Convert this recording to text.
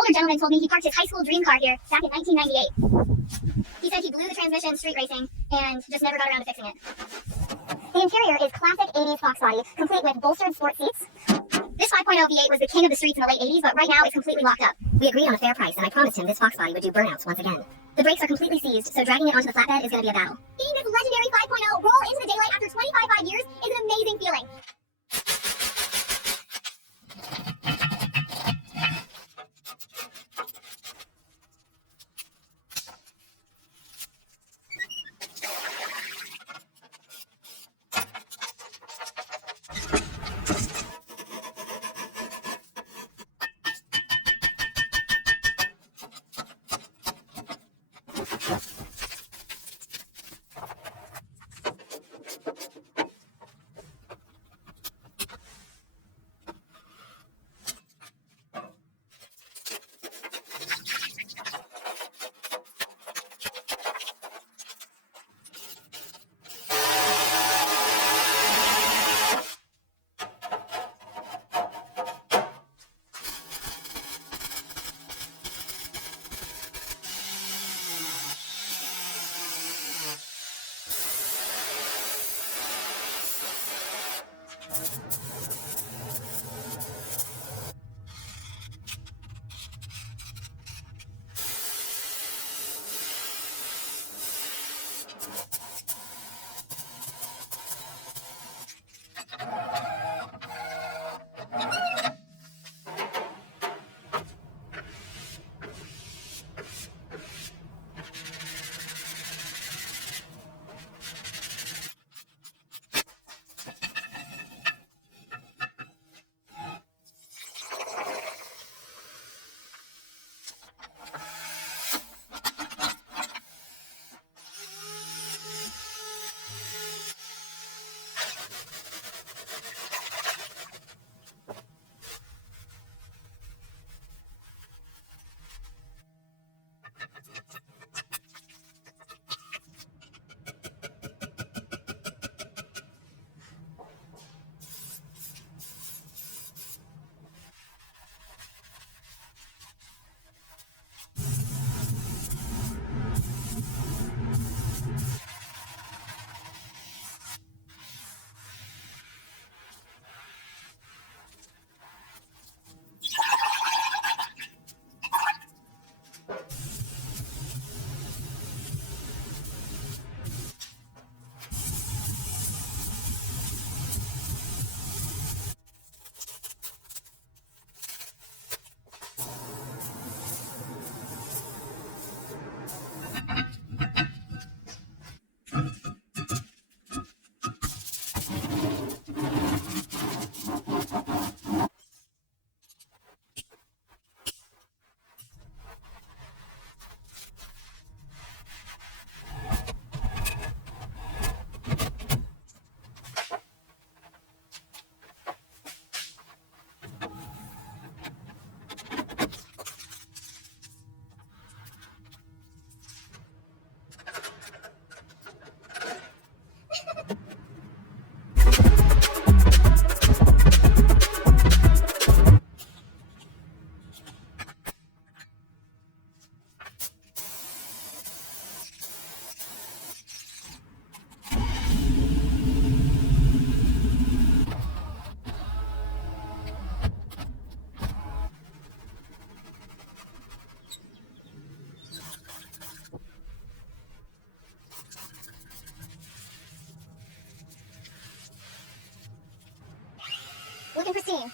older gentleman told me he parked his high school dream car here back in 1998. He said he blew the transmission street racing and just never got around to fixing it. The interior is classic 80s Foxbody, complete with bolstered sport seats. This 5.0 V8 was the king of the streets in the late 80s, but right now it's completely locked up. We agreed on a fair price, and I promised him this Foxbody would do burnouts once again. The brakes are completely seized, so dragging it onto the flatbed is going to be a battle. Seeing this legendary 5.0 roll into the daylight after 25 years is an amazing feeling. Looking pristine.